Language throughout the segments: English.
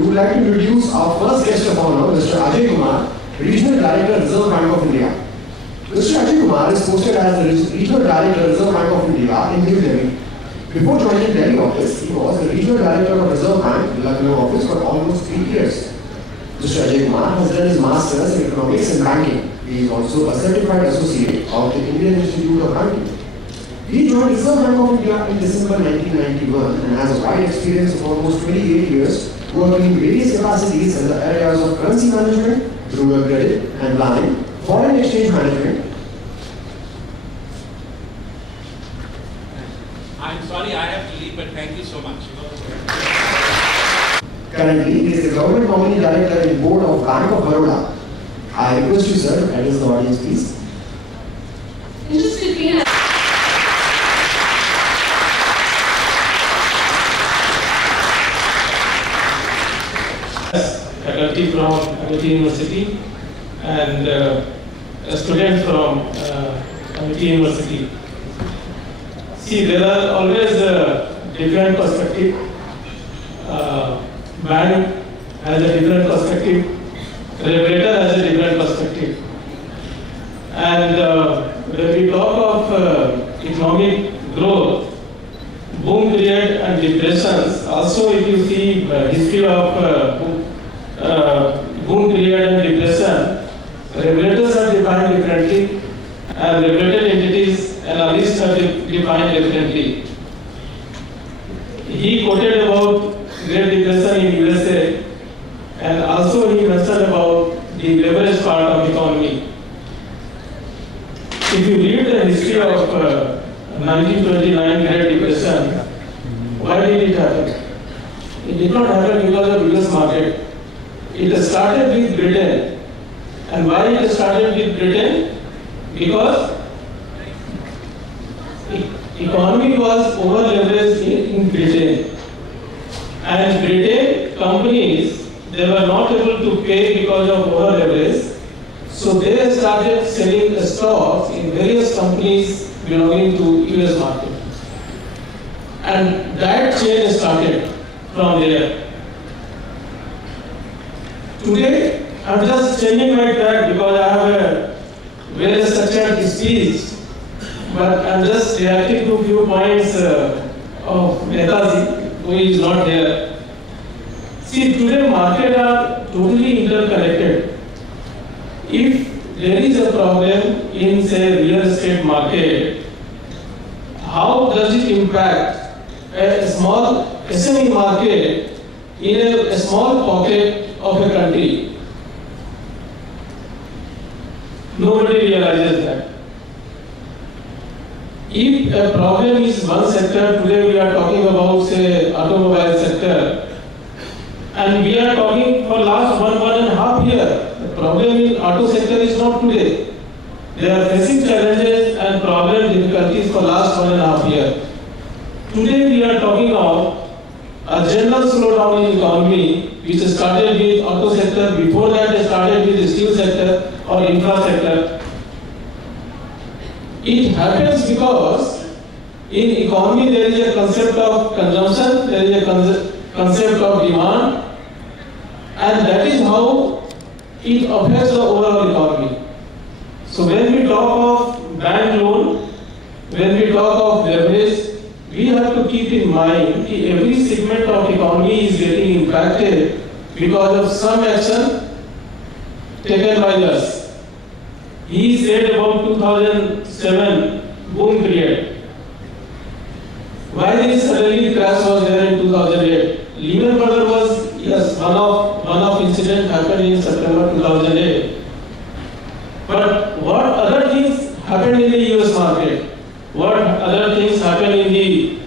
We would like to introduce our first guest of honor, Mr. Ajay Kumar, Regional Director, Reserve Bank of India. Mr. Ajay Kumar is posted as the Regional Director, Reserve Bank of India in New Delhi. Before joining Delhi office, he was the Regional Director of Reserve Bank, Lucknow office for almost 3 years. Mr. Ajay Kumar has done his Masters in Economics and Banking. He is also a certified associate of the Indian Institute of Banking. He joined Reserve Bank of India in December 1991 and has a wide experience of almost 28 years working in various capacities in the areas of currency management, rural credit and planning, foreign exchange management. I'm sorry I have to leave, but thank you so much. Currently, he is the Government Nominee Director in Board of Bank of Baroda. I request you, sir, address the audience, please. Faculty from Amity University and a student from Amity University. See, there are always different perspectives. Bank has a different perspective, regulator has a different perspective. And when we talk of economic growth, boom period and depressions, also if you see history of boom period and depression, regulators are defined differently and regulated entities, analysts are defined differently. He quoted about Great Depression in USA and also he mentioned about the leverage part of economy. If you read the history of 1929 Great Depression, why did it happen? It did not happen because of US market. It started with Britain. And why it started with Britain? Because economy was over leveraged in Britain. And Britain companies, they were not able to pay because of over leverage. So they started selling stocks in various companies belonging to US market. And that chain started from there. Today, I'm just changing my track because I have a very structured speech, but I'm just reacting to a few points of Netaji, who is not there. See, today markets are totally interconnected. If there is a problem in, say, real estate market, how does it impact a small SME market in a small pocket of a country? Nobody realizes that. If a problem is one sector, today we are talking about, say, automobile sector, and we are talking for last one and a half year. The problem in auto sector is not today. They are facing challenges and problem difficulties for last 1.5 years. Today we are talking of a general slowdown in economy which started with auto sector. Before that it started with the steel sector or infra sector. It happens because in economy there is a concept of consumption, there is a concept of demand, and that is how it affects the overall economy. So when we talk of bank loan, when we talk of leverage, we have to keep in mind that every segment of economy is getting impacted because of some action taken by us. He said about 2007 boom period. Why this suddenly crash was there in 2008? Lehman Brothers was, yes, one of incident happened in September 2008. But what other things happened in the US market? What other things happened in the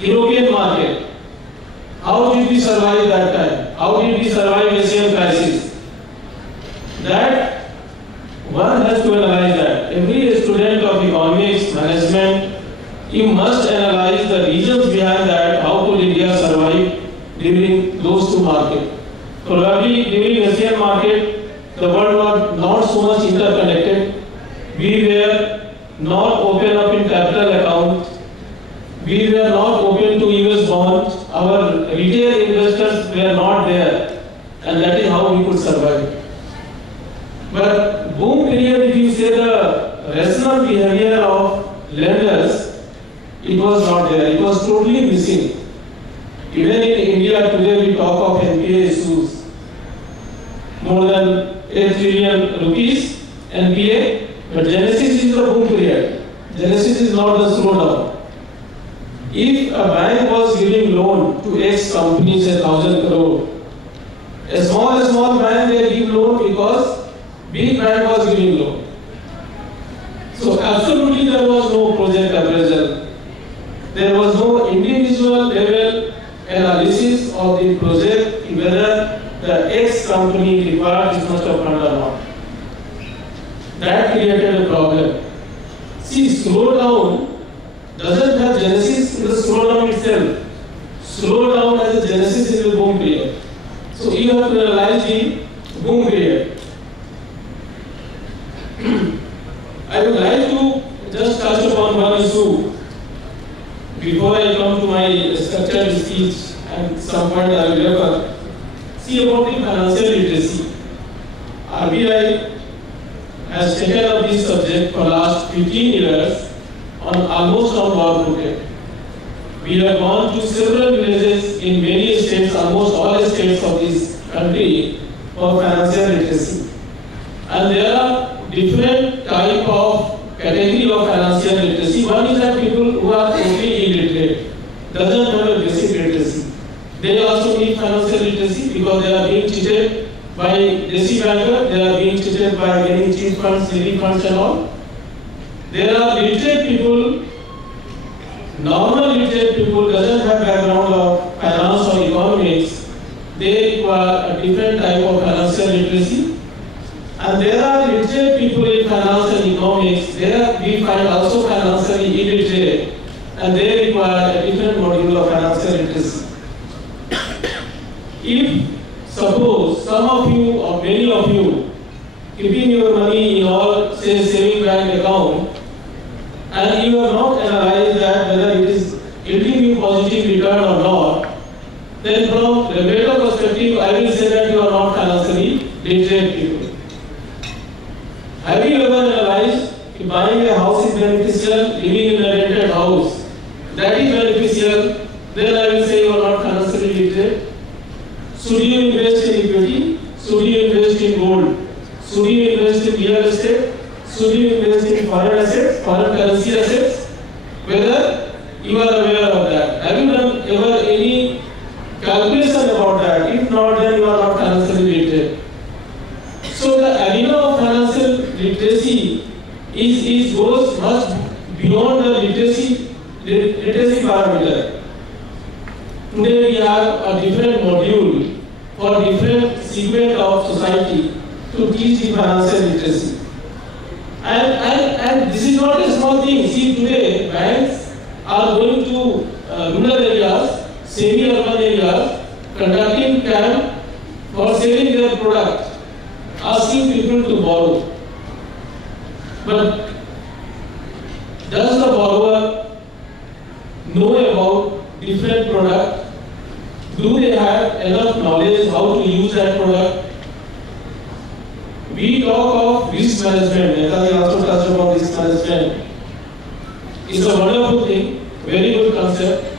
European market? How did we survive that time? How did we survive Asian crisis? That one has to analyze that. Every student of economics, management, you must analyze the reasons behind that. How could India survive during those two markets? Probably during Asian market, the world was not so much interconnected. We were not open up in capital account. We were not open to US bonds. Our retail investors were not there, and that is how we could survive. But boom period, if you say the rational behavior of lenders, it was not there. It was totally missing. Even in India today, we talk of NPA issues. More than 8 trillion rupees NPA, but Genesis is the boom period. Genesis is not the slowdown. If a bank was giving loan to X company, say 1,000 crore, a small bank they give loan because big bank was giving loan. So absolutely there was no project appraisal. There was no individual level analysis of the project, whether the X company required this much of fund or not. That created a problem. See, slowdown doesn't have genesis in the slowdown itself. Slowdown has a genesis in the boom period. So you have to analyze the boom period. I would like to just touch upon one issue before I come to my structured speech, and some point I will refer. See about the financial literacy. RBI has taken up this subject for last 15 years on almost on war footing. We have gone to several villages in many states, almost all states of this country, for financial literacy. And there are different type of category of financial literacy. One is that people who are totally illiterate, doesn't have a basic literacy. They also need financial literacy because they are being cheated by desi banker, they are being cheated by getting cheat funds, saving funds and all. There are literate people, normal literate people doesn't have background of finance or economics. They require a different type of financial literacy. And there are literate people in finance and economics. There we find also financially illiterate, and they require a different module of financial literacy. If suppose some of you or many of you keeping your money in all say saving bank account, and you have not analyzed that whether it is giving you positive return or not, then from the better perspective, I will say that you are not financially literate people. Have you ever analyzed if buying a house is beneficial, living in a rented house, that is beneficial, then I will say you are not financially literate. Should you invest in equity? Should you invest in gold? Should you invest in real estate? Should you invest in foreign assets, foreign currency assets? Whether you are aware of that. Have you done ever any calculation about that? If not, then you are not financially literate. So the arena of financial literacy goes much beyond the literacy parameter. Today we have a different module for different segment of society to teach the financial literacy. And this is not a small thing. See, today banks are going to rural areas, semi-urban areas, conducting camp for selling their product, asking people to borrow. But does the borrower know about different product? Do they have enough knowledge how to use that product? We talk of risk management. Netaji also touched about risk management. It's a wonderful thing, very good concept.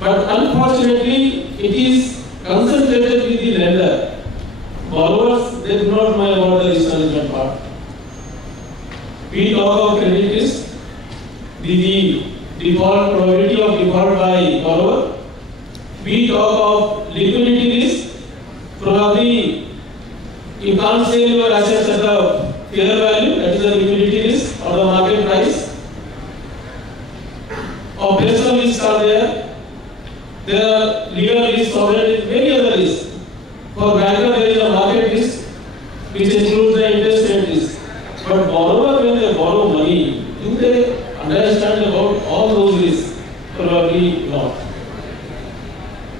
But unfortunately, it is concentrated with the lender. Borrowers, they do not know about the risk management part. We talk of credit risk, the default probability of default by borrower. We talk of liquidity risk. Probably you can't sell your assets at the fair value, that is the liquidity risk or the market price. Operational risks are there. There are legal risks, many other risks. For banker, there is a market risk, which includes the interest rate risk. But borrower, when they borrow money, do they understand about all those risks? Probably not.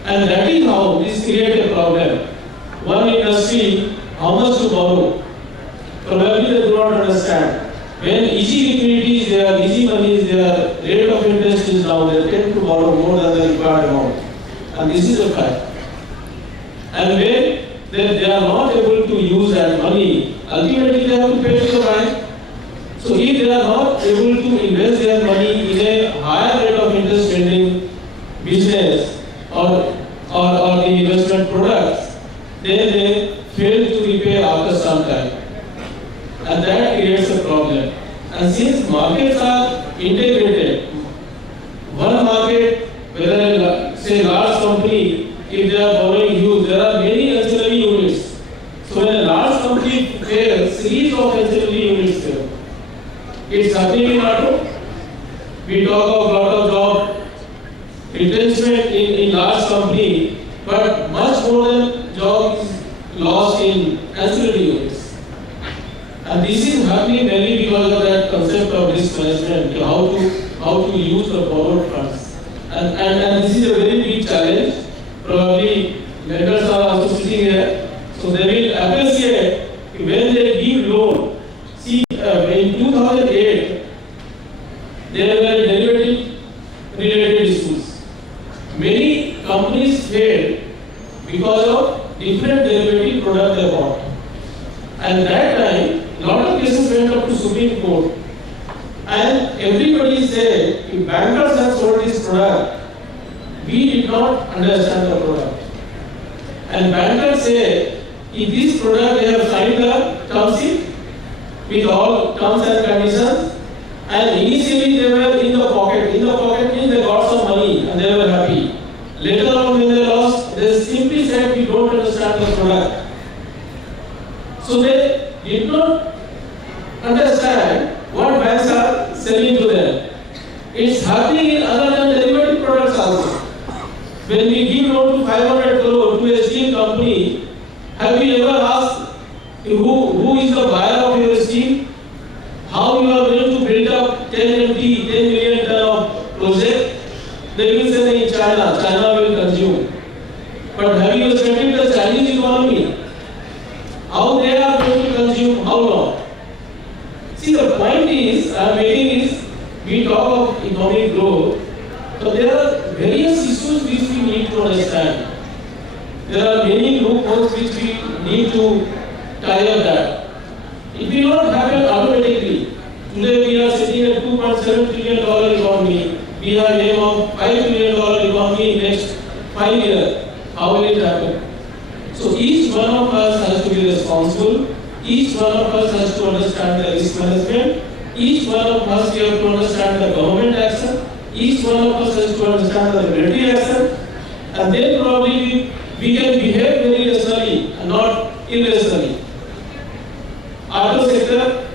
And that is how this creates a problem. One industry, how much to borrow? Probably they do not understand. When easy liquidity is there, easy money is there, rate of interest is down, they tend to borrow more than the required amount. And this is a fact. And when they are not able to use that money, ultimately they have to pay to the bank. So if they are not able to invest their money in a higher rate of interest spending business or the investment products, then they fail to repay after some time. And that creates a problem. And since markets are integrated, one market, whether say large company, if they are borrowing huge, there are many ancillary units. So when a large company fails, series of ancillary units fail. It's happening in auto. We talk of lot of job retrenchment in large company, but much more than job is lost in ancillary units. And this is happening mainly because of that concept of risk management, how to use the borrowed funds. And this is a very big challenge. Probably lenders are also sitting here, so they will appreciate when they give loan. See, in 2008, there were derivative related issues. Many companies failed because of different derivative products they bought. And that time, a lot of cases went up to Supreme Court. And everybody said, if bankers have sold this product, we did not understand the product. And bankers say, in this product they have signed the term sheet with all terms and conditions, and initially they were in the pocket. In the pocket means they got some money and they were happy. Later on when they lost, they simply said, we don't understand the product. So they did not understand what banks are selling to them. It's happening in other than derivative products also. When we give loan to 500 crore to a steel company, have you ever asked who is the buyer of your steel? How you are going to build up 10 million ton of project? They will say in China, China will consume. But have you studied the Chinese economy? How they are going to consume, how long? See, the point is, I am making is, we talk of economic growth, but there are various issues which we need to understand. There are many loopholes which we need to tie up that. It will not happen automatically. Today we are sitting at $2.7 trillion economy. We have aim of $5 trillion economy in next 5 years. How will it happen? So each one of us has to be responsible. Each one of us has to understand the risk management. Each one of us have to understand the government action. Each one of us has to understand the regulatory action. And then probably we can behave very rationally and not irrationally. Auto sector,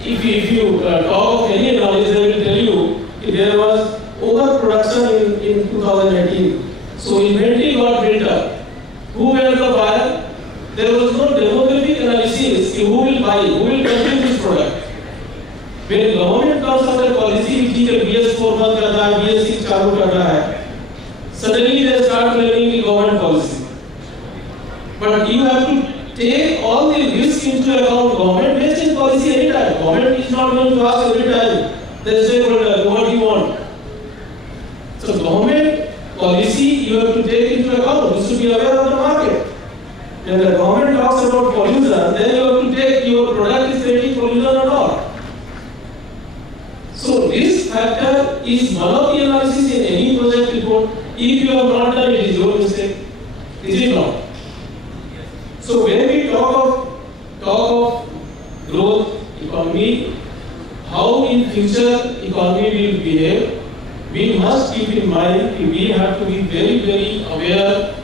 if you talk of any knowledge, they will tell you there was overproduction in 2018. So inventory got built up. Who were the buyer? There was no demographic analysis. Who will buy? Who will consume this product? When government comes out a policy which is a BS4 month कर रहा है, BS6 चालू कर रहा है, suddenly they start learning the government policy. But you have to take all the risks into account. Government may change policy anytime. Government is not going to ask every time the stakeholder, what do you want? So government policy you have to take into account. You should be aware of the market. When the government talks about pollution, then you have to take your product is creating pollution or not. So risk factor is one of the analysis in any project report. If you have not done it, is your mistake. Is it not? So when we talk of growth economy, how in future economy will behave, we must keep in mind we have to be very, very aware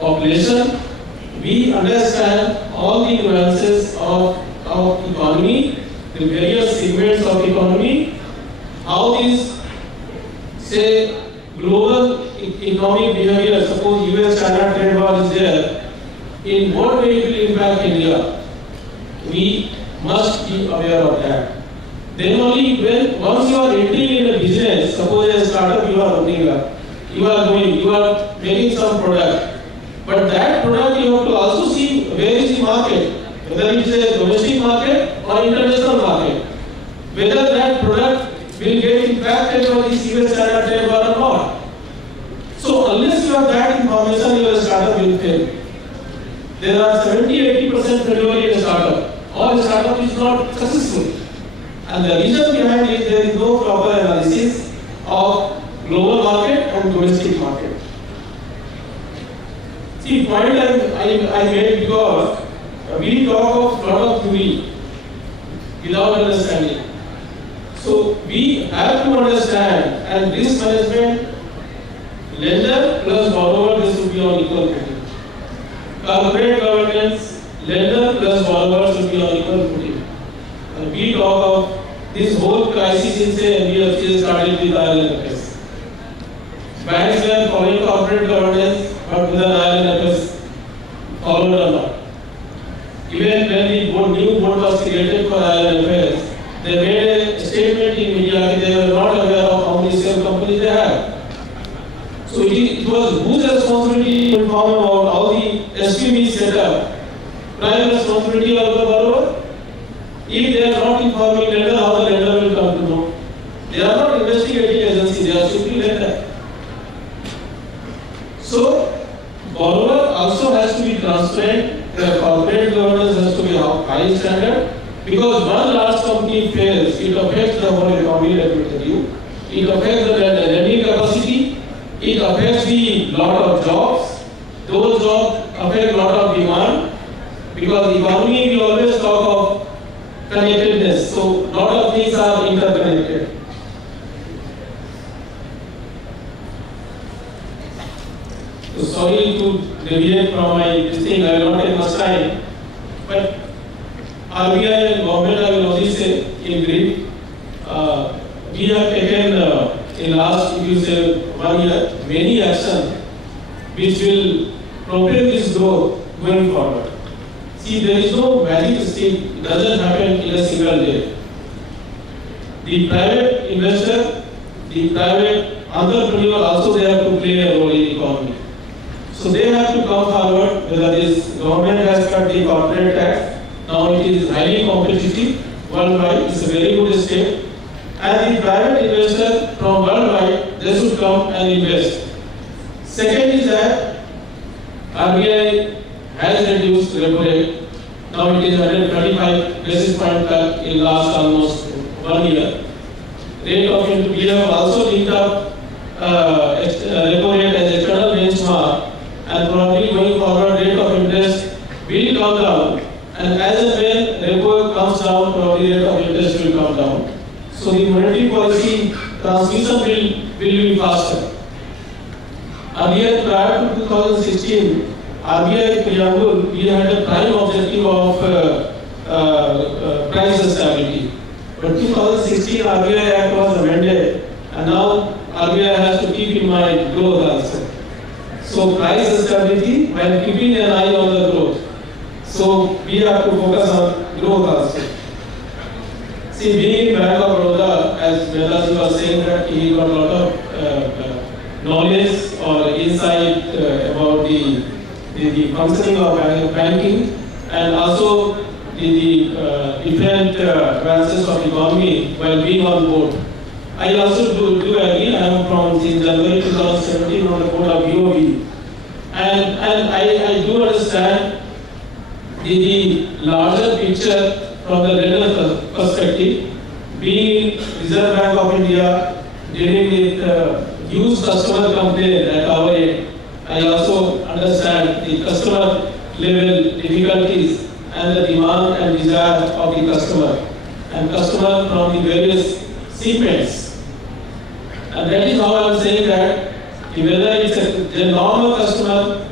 of lesson. We understand all the nuances of economy, the various segments of economy, how this, say, global economic behavior, suppose US-China trade war is there, in what way it will impact India? We must be aware of that. Then only once you are entering in a business, suppose a startup you are opening up, you are making some product, but that product you have to also see where is the market, whether it is a domestic market or international market, whether that product will get impacted by this US-China trade war or not. So unless you have that information, your startup will will fail. There are 70-80% failure in a startup. Or a startup is not successful. And the reason behind it, there is no proper analysis of global market and domestic market. See, point I made because we talk of lot of theory without understanding. So we have to understand, and risk management, lender plus borrower, this should be on equal footing. Corporate governance, lender plus borrower should be on equal footing. And we talk of this whole crisis in say NBFC started with IL&FS. Banks were following corporate governance, but with an IL&FS followed or not. Even when the new board was created for IL&FS, they made a statement in media that they were not aware of how many sale companies they had. So it was whose responsibility to inform about all the SPVs set up? Prime responsibility of the borrower? If they are not informing lender, how the lender will come to know? They are not investigating agency, they are simply lender. So, borrower also has to be transparent, their corporate governance has to be high standard, because one large company fails, it affects the whole economy, let me tell you. It affects the lending capacity, it affects the lot of jobs, those jobs affect lot of demand, because economy we always talk of connectedness, so lot of things are interconnected. So sorry to deviate from my thing, I will not take much time, but RBI and government, I will only say in brief, we have taken in last, if you say 1 year, many actions which will propel this growth going forward. See, there is no magic stick, it doesn't happen in a single day. The private investor, the private entrepreneur also they have to play a role in economy. So they have to come forward, whether this government has cut the corporate tax, now it is highly competitive worldwide, it's a very good step. And the private investor from worldwide, they should come and invest. Second is that RBI has reduced repo rate. Now it is 135 basis point cut in last almost 1 year. Rate of interest, we have also linked up repo rate as external benchmark, and probably going forward rate of interest will come down. And as and when repo comes down, probably rate of interest will come down. So the monetary policy transmission will be faster. Earlier, prior to 2016, RBI preamble, we had a prime objective of price stability. But 2016 RBI Act was amended, and now RBI has to keep in mind growth also. So price stability while keeping an eye on the growth. So we have to focus on growth also. See, being in Bank of Baroda, as Mehtaji was saying that he got a lot of knowledge or insight about the functioning of banking, and also the different branches of economy while being on board. I also do agree. I am from January 2017 on the board of BOB, and I do understand the larger picture from the lender perspective. Being Reserve Bank of India, dealing with huge customer complaint at our end, I also understand the customer level difficulties and the demand and desire of the customer and customer from the various segments. And that is how I am saying that whether it's a normal customer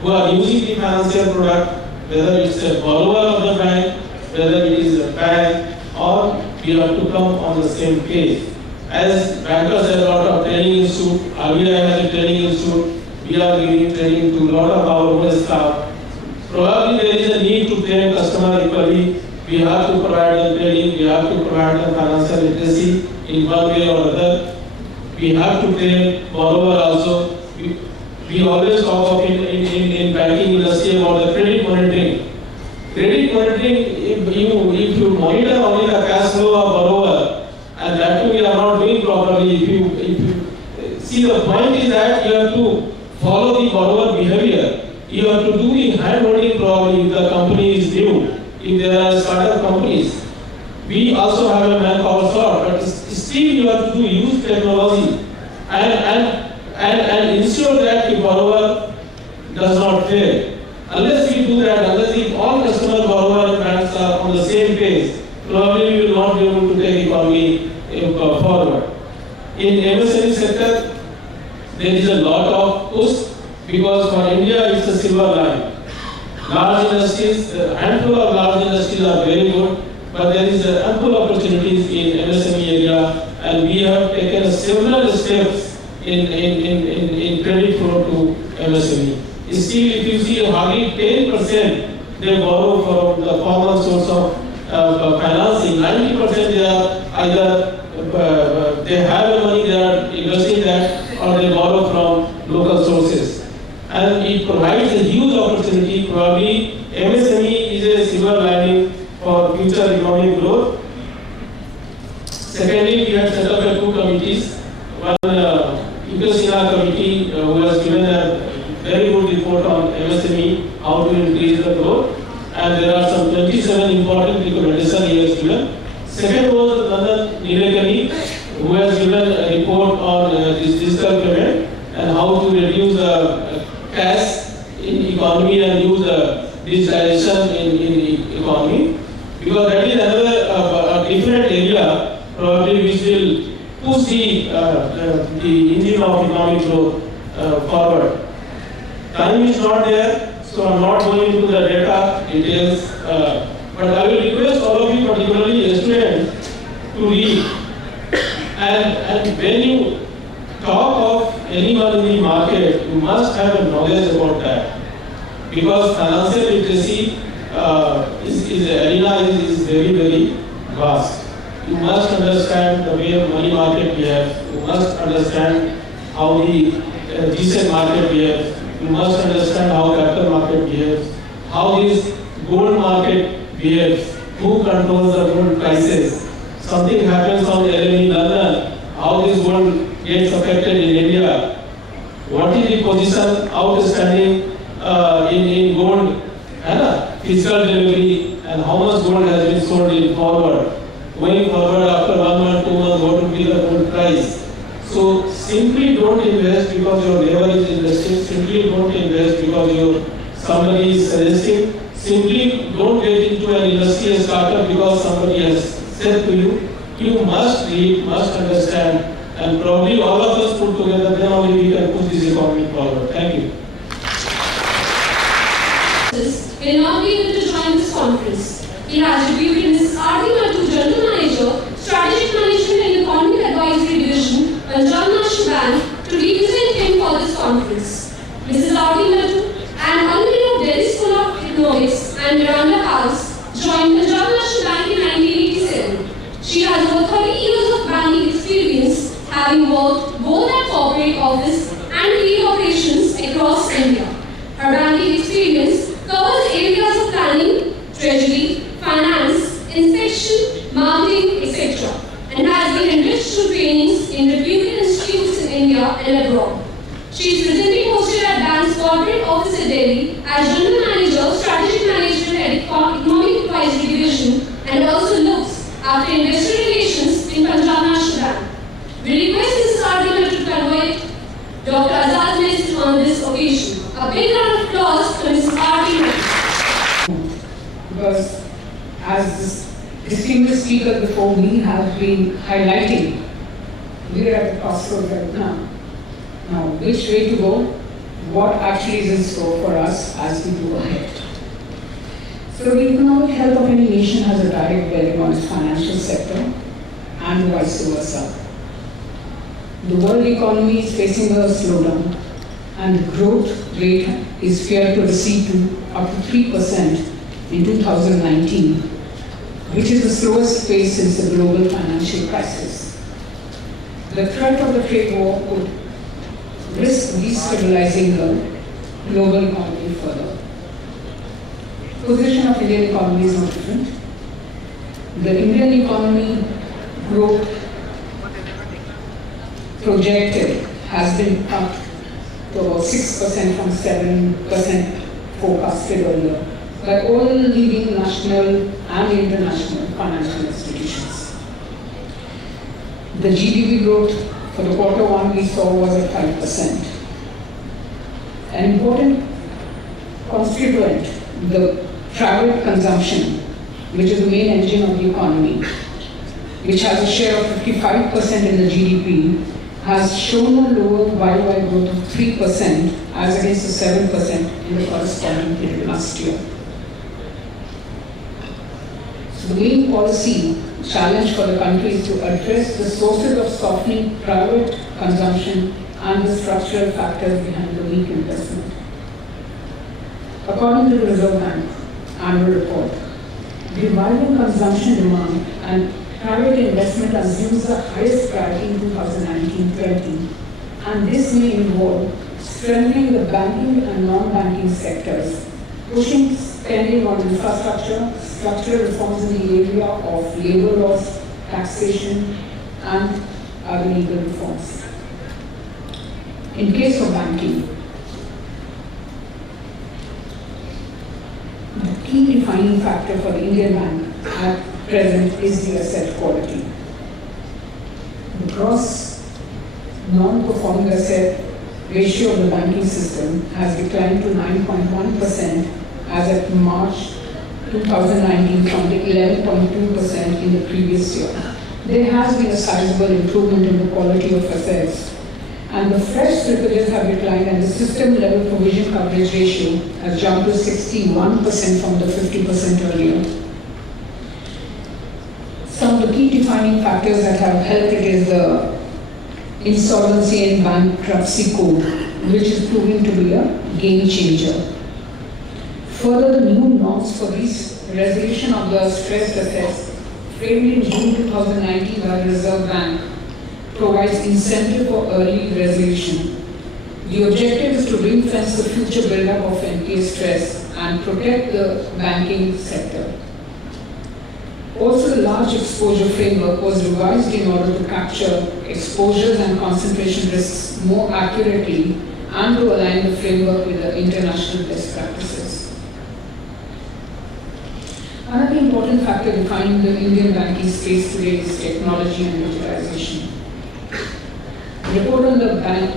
who are using the financial product, whether it's a borrower of the bank, whether it is a bank, or we have to come on the same page. As bankers have a lot of training institute, RBI has a training institute, we are giving training to a lot of our own staff. Probably there is a need to train customer equally. We have to provide them training, we have to provide them financial literacy in one way or other. We have to train borrower also. We always talk of in banking industry about the credit monitoring. Credit monitoring, if you monitor only the cash flow of borrower, and that too we are not doing properly. If you see, the point is that you have to follow the borrower behavior. You have to do the hand-holding probably if the company is new, if there are startup companies. We also have a manpower short, but still you have to use technology and ensure that the borrower does not fail. Unless we do that, unless if all customer borrower banks are on the same page, probably we will not be able to take economy forward. In MSME sector, there is a lot of push because for India it's a silver line. Large industries, a handful of large industries are very good, but there is ample opportunities in MSME area, and we have taken several steps in credit flow to MSME. Still, if you see hardly 10% they borrow from the formal source of financing. 90% they are either they have the money, they are investing that, or they borrow from local sources. And it provides a huge opportunity. Probably MSME is a silver lining for future economic growth. Secondly, we have set up two committees. One Ecosina committee who has given a very good report on MSME, how to increase the growth. And there are some 27 important recommendations he has given. Second was Nandan Nilekani, who has given a report on this digital payment and how to reduce the cash in economy and use the digitalization in the economy. Because that is another different area probably which will push the engine of economic growth forward. Time is not there, so I'm not going into the data details, but I will request all of you, particularly students, to read. And when you talk of anyone in the market, you must have a knowledge about that. Because financial literacy is very, very vast. You must understand the way money market behaves. You must understand how the decent market behaves. You must understand how capital market behaves, how this gold market behaves, who controls the gold prices. Something happens on LME London, how this gold gets affected in India. What is the position outstanding in gold, physical delivery, and how much gold has been sold in forward. Going forward after 1 month, 2 months, what will be the gold price? So simply don't invest because your neighbor is investing. Simply don't invest because somebody is suggesting. Simply don't get into an industry and startup because somebody has said to you. You must read, must understand, and probably all of us put together, then only we can push this economy forward. Thank you. Will not be able to join this conference. He has reviewed Mrs. R.D. General Manager, Strategic Management and Economic Advisory Division, Punjab National Bank, to represent him for this conference. Mrs. R.D. an alumni of Delhi School of Economics and Miranda House, joined Punjab National Bank in 1987. She has over 30 years of banking experience, having worked both at corporate office and field operations across India. Her banking experience covers areas of planning, treasury, finance, inspection, marketing, etc., and has been enriched through trainings in reputed institutes in India and abroad. She is presently posted at Bank's corporate office in Delhi as General Manager, Strategic Management and Economic Advisory Division, and also looks after investor relations in Punjab National Bank. We request Mrs. R.D. to convey Dr. Azad's message on this occasion. A big round of applause for Mrs. R.D. Because as the distinguished speaker before me have been highlighting, we are at the crossroads right now. Now, which way to go? What actually is in store for us as we go ahead? So the economic health of any nation has a direct bearing on its financial sector and vice versa. The world economy is facing a slowdown and the growth rate is feared to recede to up to 3% in 2019, which is the slowest pace since the global financial crisis. The threat of the trade war would risk destabilizing the global economy further. Position of Indian economy is not different. The Indian economy growth projected has been up to about 6% from 7% forecasted earlier by all leading national and international financial institutions. The GDP growth for the Q1 we saw was at 5%. An important constituent, the private consumption, which is the main engine of the economy, which has a share of 55% in the GDP, has shown a lower YoY growth of 3% as against the 7% in the corresponding period last year. So the main policy challenge for the country is to address the sources of softening private consumption and the structural factors behind the weak investment. According to the Reserve Bank annual report, reviving consumption demand and private investment assumes the highest priority in 2019-20, and this may involve strengthening the banking and non-banking sectors, pushing spending on infrastructure, structural reforms in the area of labor laws, taxation, and other legal reforms. In case of banking, the key defining factor for the Indian bank at present is the asset quality. The gross non-performing asset ratio of the banking system has declined to 9.1% as of March 2019 from the 11.2% in the previous year. There has been a sizable improvement in the quality of assets, and the fresh slippages have declined, and the system level provision coverage ratio has jumped to 61% from the 50% earlier. Some of the key defining factors that have helped it is the insolvency and bankruptcy code, which is proving to be a game changer. Further, the new norms for resolution of the stressed assets framed in June 2019 by the Reserve Bank provides incentive for early resolution. The objective is to ring-fence the future build-up of NPA stress and protect the banking sector. Also, the large exposure framework was revised in order to capture exposures and concentration risks more accurately and to align the framework with the international best practices. Another important factor defining the Indian banking space today is technology and digitization. The report on the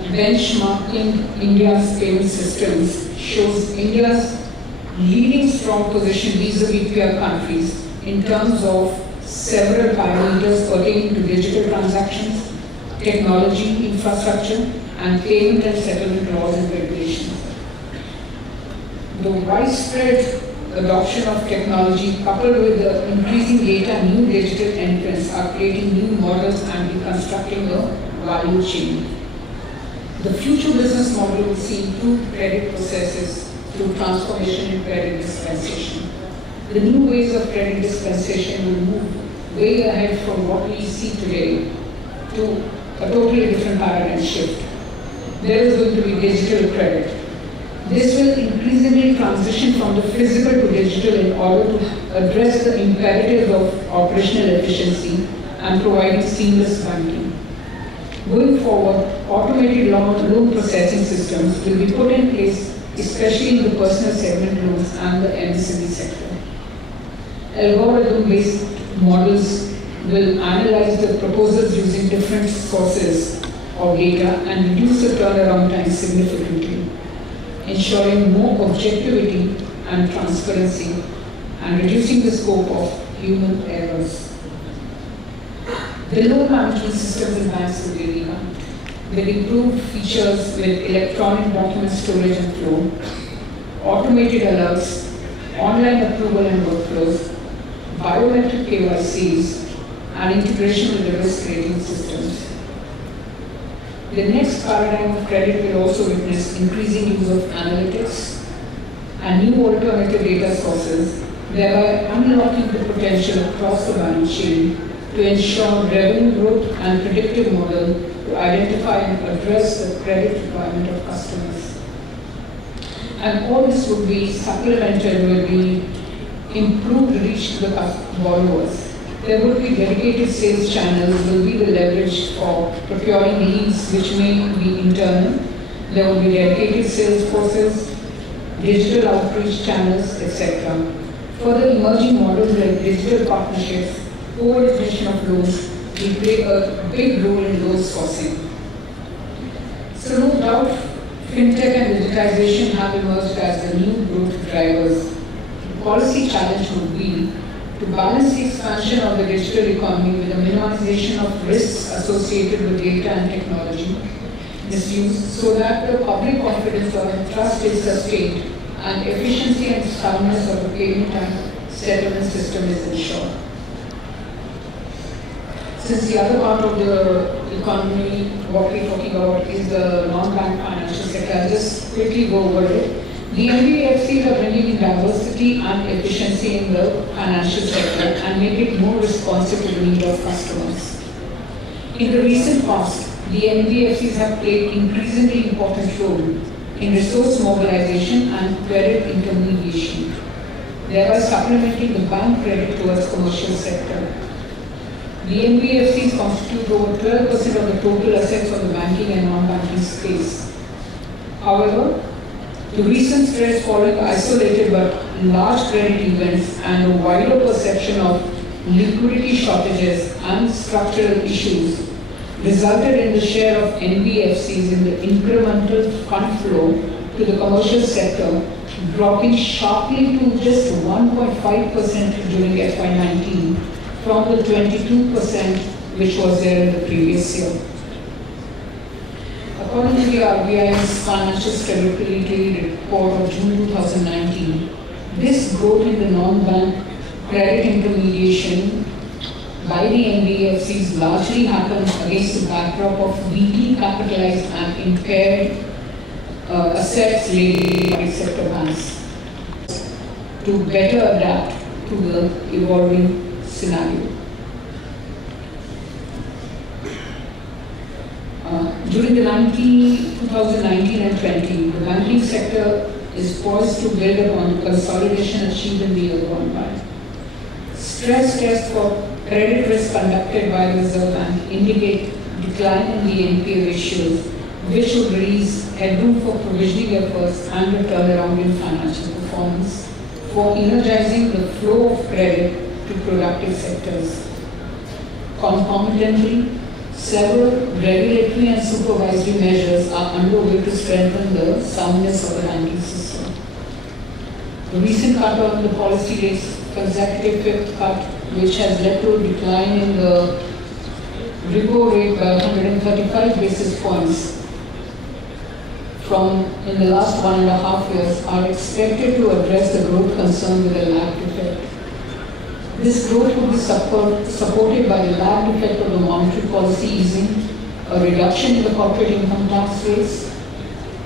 benchmarking India's payment systems shows India's leading strong position vis-a-vis peer countries in terms of several parameters pertaining to digital transactions, technology, infrastructure, and payment and settlement laws and regulations. The widespread adoption of technology coupled with the increasing data and new digital entrants are creating new models and reconstructing a value chain. The future business model will see improved credit processes through transformation in credit dispensation. The new ways of credit dispensation will move way ahead from what we see today to a totally different paradigm shift. There is going to be digital credit. This will increasingly transition from the physical to digital in order to address the imperatives of operational efficiency and providing seamless banking. Going forward, automated loan processing systems will be put in place, especially in the personal segment loans and the MSME sector. Algorithm-based models will analyze the proposals using different sources of data and reduce the turnaround time significantly, ensuring more objectivity and transparency and reducing the scope of human errors. The loan management systems in banks will be revamped with improved features with electronic document storage and flow, automated alerts, online approval and workflows, biometric KYCs, and integration with the risk rating systems. The next paradigm of credit will also witness increasing use of analytics and new alternative data sources, thereby unlocking the potential across the value chain to ensure revenue growth and predictive model to identify and address the credit requirement of customers. And all this would be supplemented with the improved reach to the borrowers. There would be dedicated sales channels, will be the leverage for procuring leads which may be internal. There will be dedicated sales forces. digital outreach channels, etc. Further, emerging models like digital partnerships, co-origination of loans will play a big role in loan sourcing. So no doubt, fintech and digitization have emerged as the new growth drivers. The policy challenge would be to balance the expansion of the digital economy with the minimization of risks associated with data and technology misuse so that the public confidence or trust is sustained and efficiency and soundness of the payment and settlement system is ensured. Since the other part of the economy, what we're talking about is the non-bank financial sector, I'll just quickly go over it. The NBFCs are bringing in diversity and efficiency in the financial sector and make it more responsive to the need of customers. In the recent past, the NBFCs have played increasingly important role in resource mobilization and credit intermediation, thereby supplementing the bank credit towards commercial sector. The NBFCs constitute over 12% of the total assets of the banking and non-banking space. However, the recent stress following isolated but large credit events and a wider perception of liquidity shortages and structural issues resulted in the share of NBFCs in the incremental fund flow to the commercial sector dropping sharply to just 1.5% during FY19 from the 22% which was there in the previous year. According to the RBI's Financial Stability Report of June 2019, this growth in the non-bank credit intermediation by the NBFCs largely happened against the backdrop of weakly capitalized and impaired assets laid by sector banks to better adapt to the evolving scenario. During the 2019 and 20, the banking sector is poised to build upon the consolidation achieved in the year gone by. Stress tests for credit risk conducted by the Reserve Bank indicate decline in the NPA ratios, which would release headroom for provisioning efforts and a turnaround in financial performance for energizing the flow of credit to productive sectors. Concomitantly, several regulatory and supervisory measures are underway to strengthen the soundness of the banking system. The recent cut on the policy rates, consecutive fifth cut, which has led to a decline in the repo rate by 135 basis points from in the last 1.5 years, are expected to address the growth concern with a lagged effect. This growth will be supported by the lagged effect of the monetary policy easing, a reduction in the corporate income tax rates,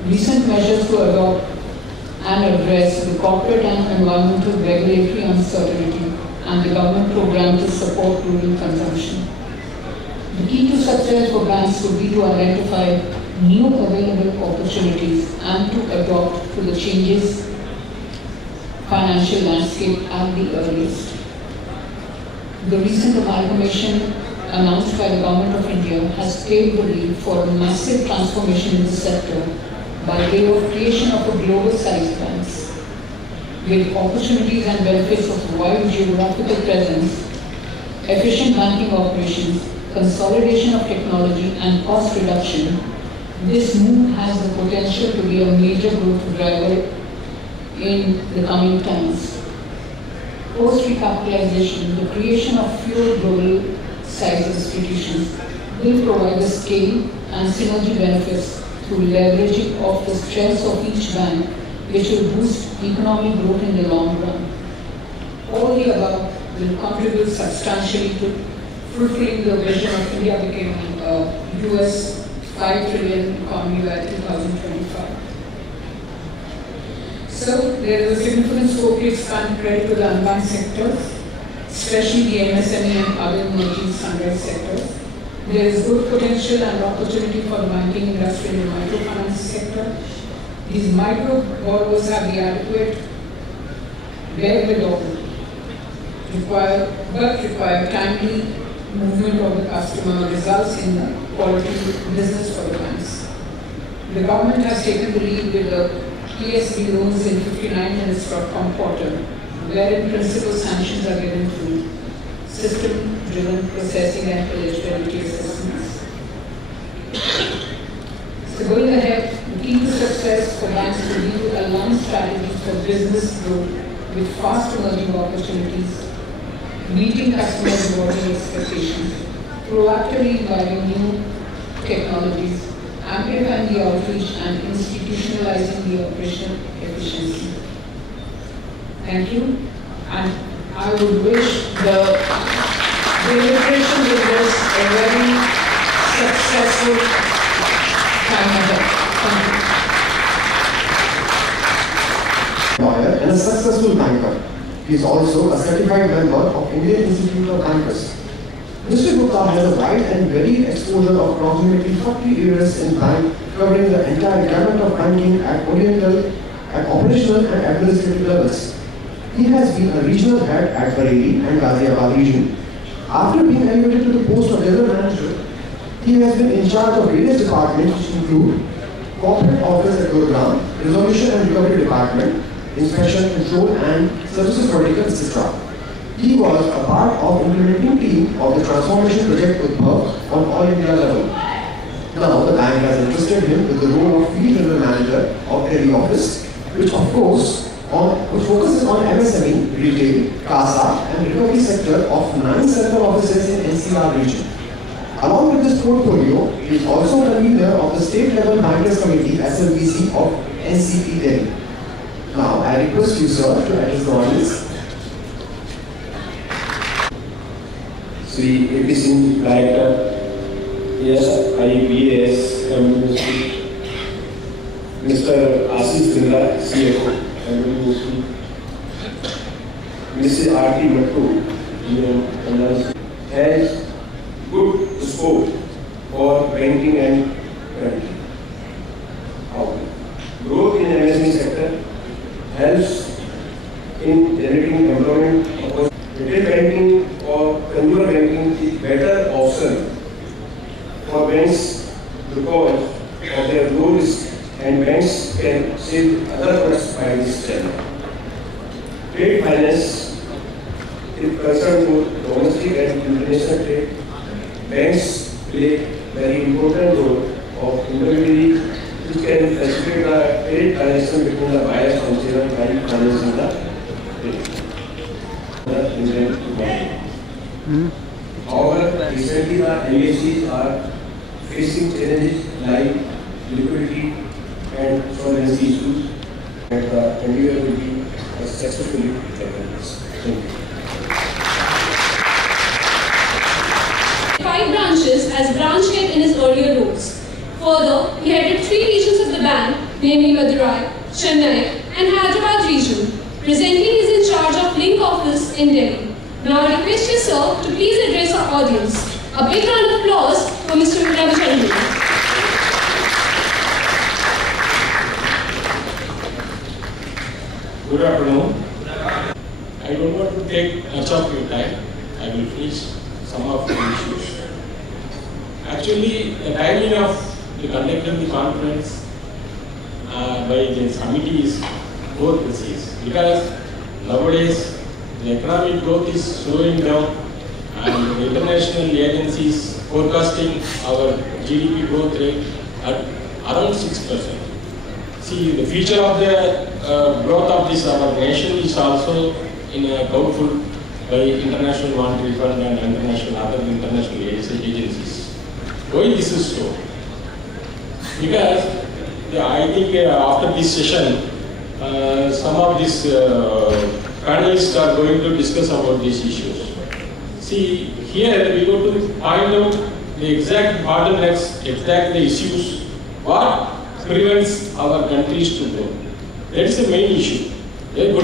recent measures to adopt and address the corporate and environmental regulatory uncertainty, and the government program to support rural consumption. The key to success for banks would be to identify new available opportunities and to adopt to the changes financial landscape at the earliest. The recent amalgamation announced by the Government of India has paved the way for a massive transformation in the sector by way of creation of a global-sized banks with opportunities and benefits of wide geographical presence, efficient banking operations, consolidation of technology and cost reduction. This move has the potential to be a major growth driver in the coming times. Post-recapitalization, the creation of fewer global-sized institutions will provide the scale and synergy benefits through leveraging of the strengths of each bank, which will boost economic growth in the long run. All the above will contribute substantially to fulfilling the vision of India becoming a US $5 trillion economy by 2025. So there is a significant scope to expand credit to the unbanked sectors, especially the MSME and other emerging sunrise sectors. There is good potential and opportunity for the banking industry in the microfinance sector. These micro borrowers have the adequate wherewithal require timely movement of the customer results in the quality business for the banks. The government has taken the lead with the PSB loans in 59minutes.com portal, wherein principal sanctions are given through system-driven processing and eligibility assessments. So going ahead, the key to success for banks to review a long strategy for business growth with fast emerging opportunities, meeting customers' evolving expectations, proactively inviting new technologies, amplifying the outreach and institutionalizing the operational efficiency. Thank you, and I would wish the deliberation with this a very successful time ahead. Thank you. Lawyer and a successful banker. He is also a certified member of Indian Institute of Bankers. Mr. Gupta has a wide and varied exposure of approximately 40 years in bank, covering the entire gamut of banking at operational and administrative levels. He has been a regional head at Bareilly and Ghaziabad region. After being elevated to the post of general manager, he has been in charge of various departments which include corporate office at Gurugram, resolution and recovery department, inspection, control and services vertical, etc. He was a part of implementing team of the transformation project with Bhav on all India level. Now the bank has entrusted him with the role of field general manager of Delhi office, which focuses on MSME, retail, CASA and recovery sector of 9 central offices in NCR region. Along with this portfolio, he is also convener of the state level bankers committee SLBC of NCP Delhi. Now I request you, sir, to address the audience. Sri AP Singh, Director, ASIBAS, Mr. Asif Zindra, CFO, Mrs. R.T. Mattu, has good scope for banking and credit. Growth in MSME sector helps in generating employment opportunities. Retail banking or consumer banking is better option for banks because of their low risk, and banks can save other products by this channel. Trade finance is concerned with domestic and international trade. Banks play very important role of intermediary which can facilitate the trade transaction between the buyers and sellers by financing the trade. However, recently the NBFCs are facing challenges like liquidity and solvency issues, and the endeavor will be successfully taken. Thank you. 5 branches as branch head in his earlier roles. Further, he headed 3 regions of the bank, namely Madurai, Chennai, and Hyderabad region. Presently, he is in charge of Link office in Delhi. Now, I request you, sir, to please address our audience. A big round of applause for Mr. Ravichandran. Good afternoon. I don't want to take much of your time. I will finish some of the issues. Actually, the timing of the conducting the conference by this committee is more precise because nowadays the economic growth is slowing down and the international agencies forecasting our GDP growth rate at around 6%. See, the future of the growth of this our nation is also in a doubtful by International Monetary Fund and other international agencies. Why this is so? Because I think after this session, some of these panelists are going to discuss about these issues. See, here we go to find out the exact bottlenecks, exact the issues, what prevents our countries to grow. That is the main issue. You got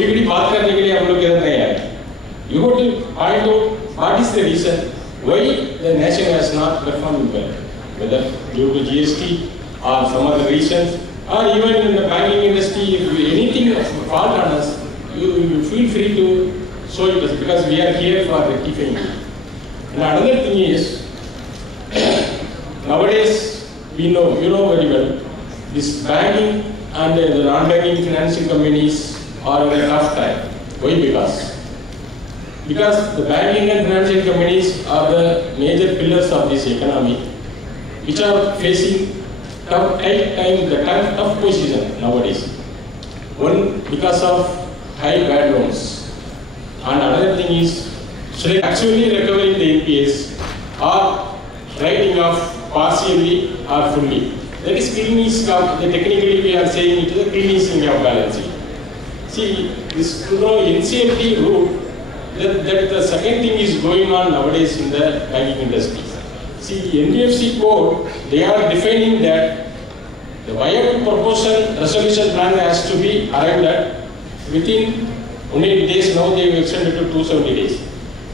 to find out what is the reason why the nation has not performed well, whether due to GST or some other reasons, or even in the banking industry. If anything fault on us, you feel free to show it because we are here for rectifying it. And another thing is, nowadays we know, you know very well, this banking and the non-banking financial companies are in a tough time. Why? Because the banking and financial companies are the major pillars of this economy, which are facing tough position nowadays. One, because of high bad loans, and another thing is actually recovering the NPAs or writing off partially or fully. That is cleansing of, technically we are saying it is a cleansing of balance sheet. See, this NCLT route, that the second thing is going on nowadays in the banking industry. See, NBFC code, they are defining that the viable proportion resolution plan has to be arrived at within 180 days. Now they have extended to 270 days.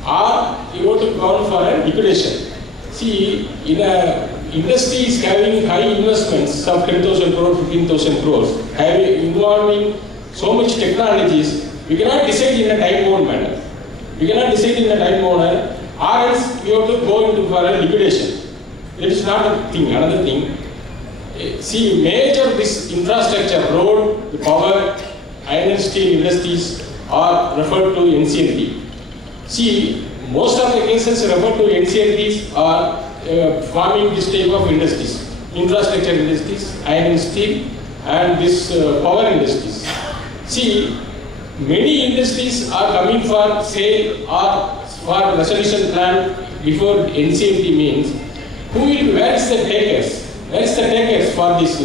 Or you have to call for a liquidation. See, in a industry is having high investments of 10,000 crores, 15,000 crores, involving so much technologies, we cannot decide in a time-bound manner. We cannot decide in a time-bound manner, or else we have to go into for a liquidation. That is not a thing. Another thing, see, major this infrastructure, road, the power, iron and steel industries are referred to NCLT. See, most of the cases referred to NCLTs are forming this type of industries, infrastructure industries, iron and steel, and this power industries. See, many industries are coming for sale or for resolution plan before NCLT means. Where is the takers? Where is the takers for this?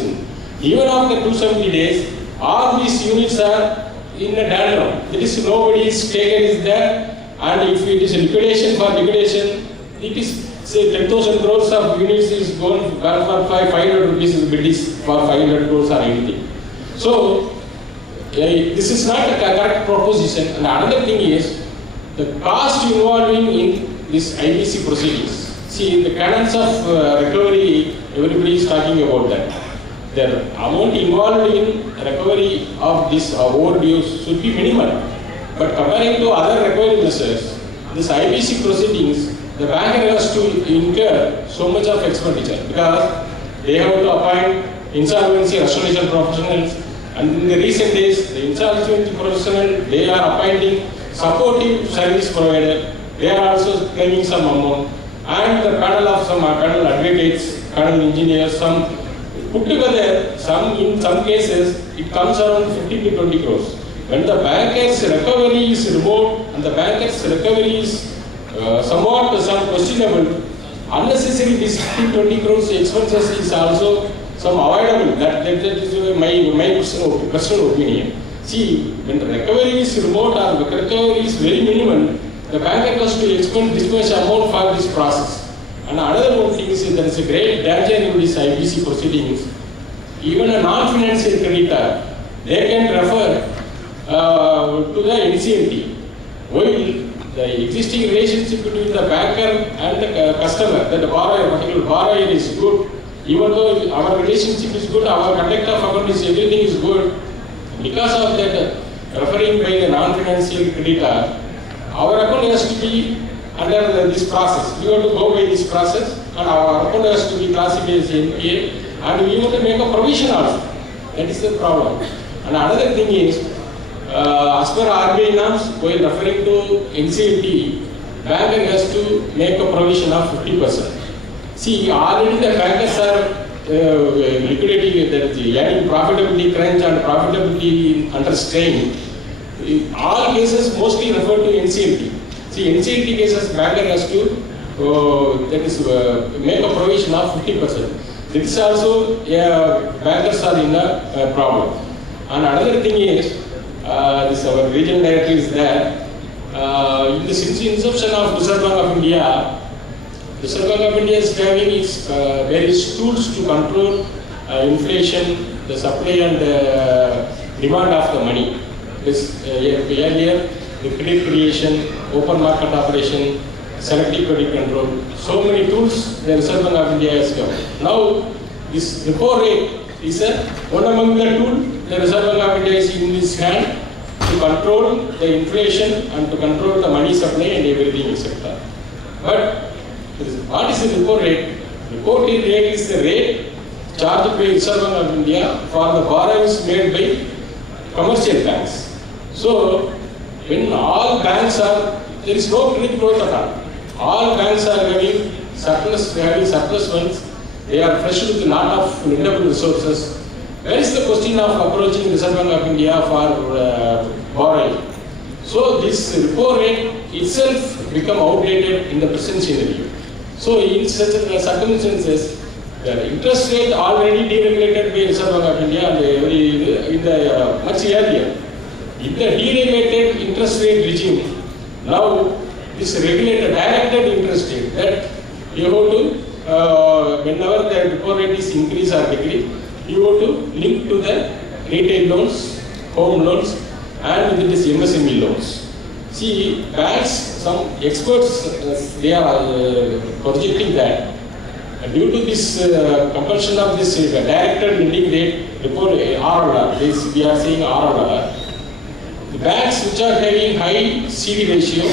Even after 270 days, all these units are in a down. There is nobody's taker is there, and if it is a liquidation for liquidation, it is say 10,000 crores of units is gone for 500 rupees is biddies for 500 crores or anything. So this is not a correct proposition. And another thing is the cost involving in this IBC proceedings. See, in the canons of recovery, everybody is talking about that. The amount involved in recovery of this overdues should be minimal. But comparing to other recovery measures, this IBC proceedings, the banker has to incur so much of expenditure because they have to appoint insolvency resolution professionals, and in the recent days, the insolvency professional, they are appointing supportive service provider. They are also claiming some amount, and the panel of some panel advocates, panel engineers, some put together. In some cases, it comes around 15 to 20 crores. When the banker's recovery is remote and the banker's recovery is somewhat questionable, unnecessary this 15-20 crores expenses is also some avoidable. That is my personal opinion. See, when the recovery is remote or the recovery is very minimal, the banker has to expend this much amount for this process. And another one thing is there is a great danger in these IBC proceedings. Even a non-financial creditor, they can refer to the NCLT. While the existing relationship between the banker and the customer, that the borrower, particular borrower is good, even though our relationship is good, our conduct of account is everything is good, because of that referring by the non-financial creditor, our account has to be under this process. We have to go by this process, and our account has to be classified as NPA, and we have to make a provision also. That is the problem. And another thing is, as per RBI norms, while referring to NCLT, banker has to make a provision of 50%. See, already the bankers are liquidating, adding profitability crunch and profitability under strain. In all cases mostly refer to NCLT. See, NCLT cases, banker has to make a provision of 50%. This is also, bankers are in a problem. And another thing is, this our regional director is there. Since the inception of Reserve Bank of India, Reserve Bank of India is having its various tools to control inflation, the supply and demand of the money. Earlier, the credit creation, open market operation, selective credit control, so many tools the Reserve Bank of India has come. Now, this repo rate is one among the tools the Reserve Bank of India is in its hand to control the inflation and to control the money supply and everything, etc. But what is the repo rate? Repo rate is the rate charged by Reserve Bank of India for the borrowings made by commercial banks. So, when all banks are, there is no credit growth at all. All banks are having surplus funds. They are fresh with a lot of lendable resources. Where is the question of approaching Reserve Bank of India for borrowing? So this repo rate itself become outdated in the present scenario. So in such circumstances, the interest rate already deregulated by Reserve Bank of India and in the much earlier. In the deregulated interest rate regime, now this regulated directed interest rate that you have to, whenever the repo rate is increased or decreased, you have to link to the retail loans, home loans, and with this MSME loans. See, banks, some experts, they are projecting that due to this compulsion of this directed lending rate, RLR, we are saying RLR, the banks which are having high CD ratio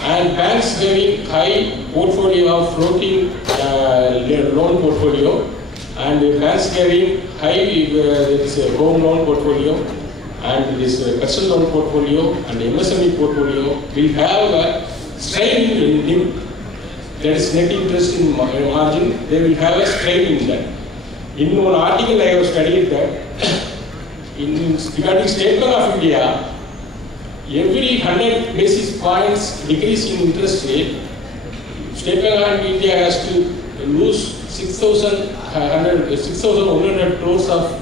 and banks having high portfolio of floating loan portfolio and banks having high home loan portfolio and this personal loan portfolio and MSME portfolio will have a strain in lending, that is net interest in margin, they will have a strain in that. In one article I have studied that regarding State Bank of India, every 100 basis points decrease in interest rate, State Bank of India has to lose 6,100 crores of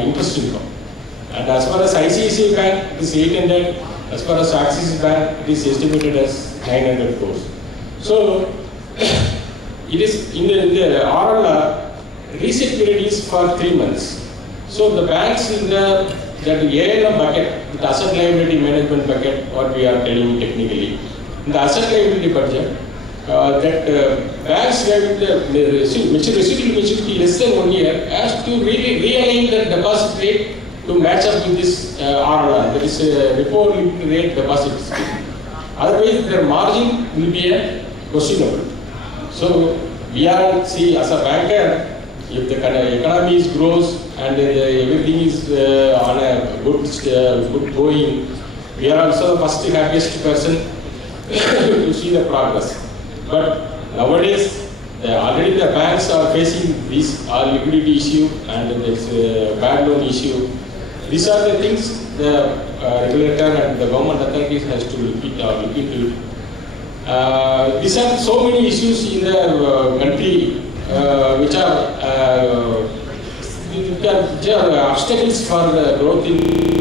interest income. And as far as ICICI Bank, it is 800. As far as Axis Bank, it is estimated as 900 crores. So, it is in the RLR, reset period is for 3 months. So, the banks in the ALM bucket, the asset liability management bucket, what we are telling technically, in the asset liability budget, banks having the residual maturity less than 1 year has to really realign the deposit rate to match up with this RLR, that is repo rate deposit scheme. Otherwise, their margin will be questionable. So, we are, see, as a banker, if the economy grows and everything is on a good going, we are also the first happiest person to see the progress. But nowadays, already the banks are facing this liquidity issue and this bad loan issue. These are the things the regulator and the government authorities has to look into it. These are so many issues in the country which are obstacles for the growth in